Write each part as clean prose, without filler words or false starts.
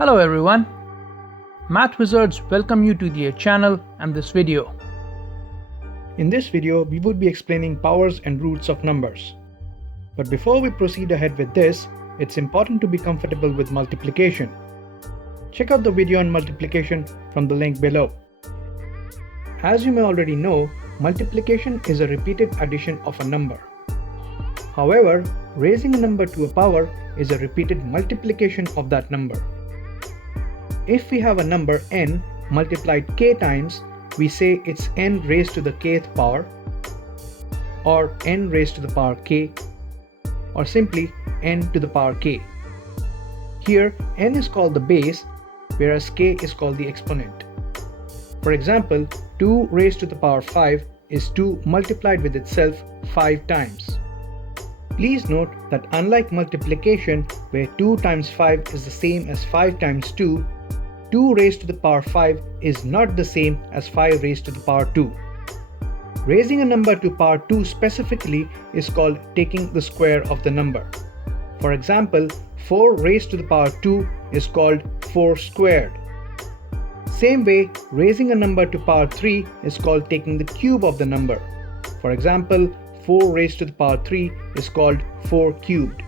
Hello everyone, Math Wizards welcome you to their channel and this video. In this video, we would be explaining powers and roots of numbers. But before we proceed ahead with this, it's important to be comfortable with multiplication. Check out the video on multiplication from the link below. As you may already know, multiplication is a repeated addition of a number. However, raising a number to a power is a repeated multiplication of that number. If we have a number n multiplied k times, we say it's n raised to the kth power, or n raised to the power k, or simply n to the power k. Here, n is called the base, whereas k is called the exponent. For example, 2 raised to the power 5 is 2 multiplied with itself 5 times. Please note that unlike multiplication, where 2 times 5 is the same as 5 times 2, 2 raised to the power 5 is not the same as 5 raised to the power 2. Raising a number to power 2 specifically is called taking the square of the number. For example, 4 raised to the power 2 is called 4 squared. Same way, raising a number to power 3 is called taking the cube of the number. For example, 4 raised to the power 3 is called 4 cubed.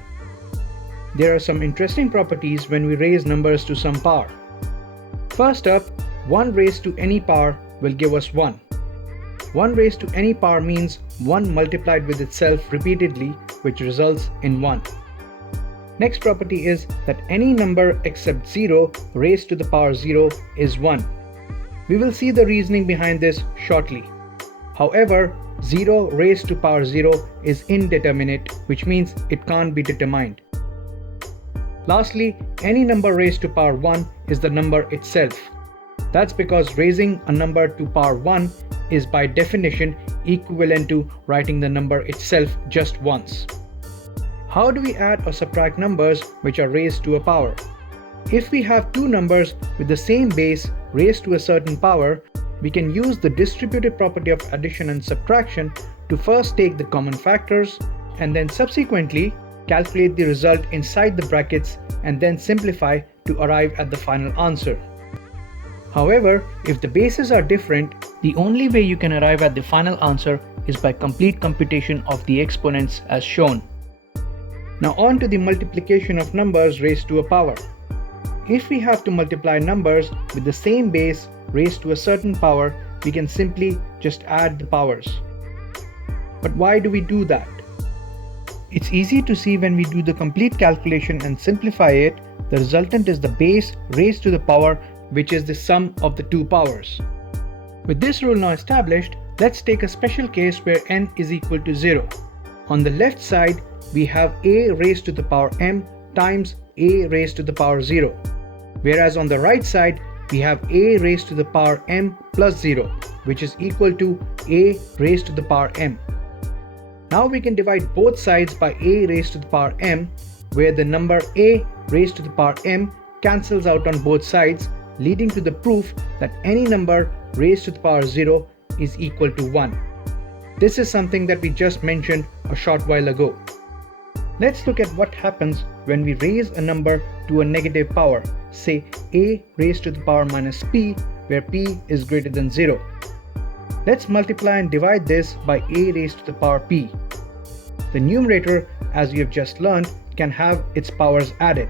There are some interesting properties when we raise numbers to some power. First up, 1 raised to any power will give us 1. 1 raised to any power means 1 multiplied with itself repeatedly, which results in 1. Next property is that any number except 0 raised to the power 0 is 1. We will see the reasoning behind this shortly. However, 0 raised to power 0 is indeterminate, which means it can't be determined. Lastly, any number raised to power 1 is the number itself. That's because raising a number to power 1 is by definition equivalent to writing the number itself just once. How do we add or subtract numbers which are raised to a power? If we have two numbers with the same base raised to a certain power, we can use the distributive property of addition and subtraction to first take the common factors and then subsequently calculate the result inside the brackets and then simplify to arrive at the final answer. However, if the bases are different, the only way you can arrive at the final answer is by complete computation of the exponents as shown. Now on to the multiplication of numbers raised to a power. If we have to multiply numbers with the same base raised to a certain power, we can simply just add the powers. But why do we do that? It's easy to see when we do the complete calculation and simplify it, the resultant is the base raised to the power, which is the sum of the two powers. With this rule now established, let's take a special case where n is equal to 0. On the left side, we have a raised to the power m times a raised to the power 0. Whereas on the right side, we have a raised to the power m plus 0, which is equal to a raised to the power m. Now we can divide both sides by a raised to the power m, where the number a raised to the power m cancels out on both sides, leading to the proof that any number raised to the power 0 is equal to 1. This is something that we just mentioned a short while ago. Let's look at what happens when we raise a number to a negative power, say a raised to the power minus p, where p is greater than 0. Let's multiply and divide this by a raised to the power p. The numerator, as we have just learned, can have its powers added,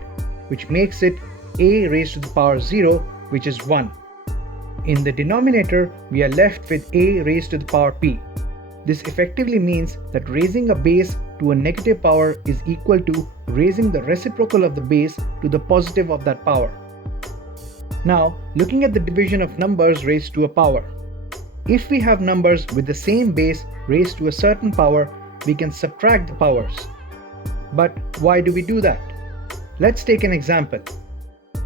which makes it a raised to the power 0, which is 1. In the denominator, we are left with a raised to the power p. This effectively means that raising a base to a negative power is equal to raising the reciprocal of the base to the positive of that power. Now, looking at the division of numbers raised to a power. If we have numbers with the same base raised to a certain power, we can subtract the powers. But why do we do that? Let's take an example.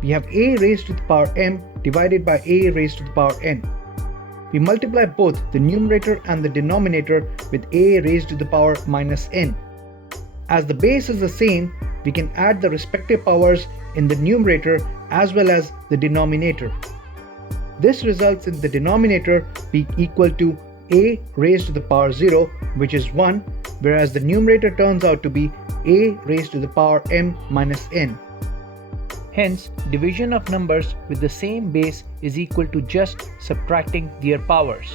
We have a raised to the power m divided by a raised to the power n. We multiply both the numerator and the denominator with a raised to the power minus n. As the base is the same, we can add the respective powers in the numerator as well as the denominator. This results in the denominator being equal to a raised to the power 0, which is 1, whereas the numerator turns out to be a raised to the power m minus n. Hence, division of numbers with the same base is equal to just subtracting their powers.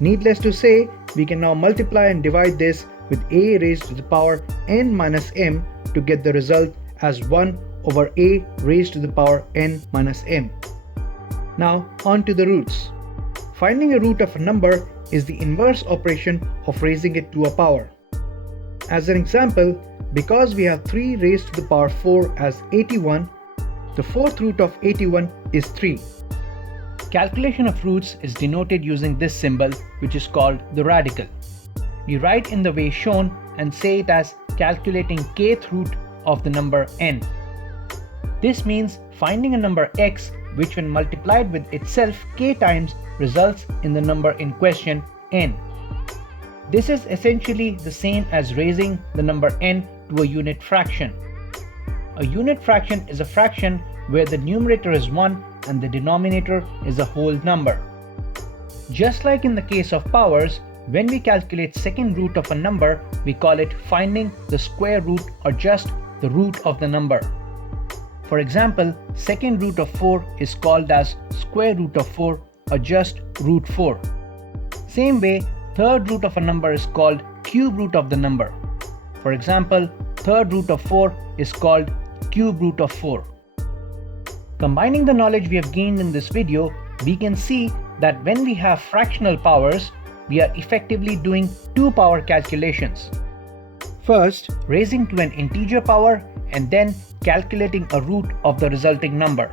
Needless to say, we can now multiply and divide this with a raised to the power n minus m to get the result as 1 over a raised to the power n minus m. Now on to the roots. Finding a root of a number is the inverse operation of raising it to a power. As an example, because we have 3 raised to the power 4 as 81, the fourth root of 81 is 3. Calculation of roots is denoted using this symbol, which is called the radical. We write in the way shown and say it as calculating kth root of the number n. This means finding a number x which when multiplied with itself k times results in the number in question n. This is essentially the same as raising the number n to a unit fraction. A unit fraction is a fraction where the numerator is 1 and the denominator is a whole number. Just like in the case of powers, when we calculate second root of a number, we call it finding the square root or just the root of the number. For example, second root of 4 is called as square root of 4 or just root 4. Same way, third root of a number is called cube root of the number. For example, third root of 4 is called cube root of 4. Combining the knowledge we have gained in this video, we can see that when we have fractional powers, we are effectively doing two power calculations. First, raising to an integer power and then calculating a root of the resulting number.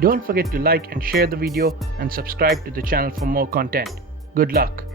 Don't forget to like and share the video and subscribe to the channel for more content. Good luck!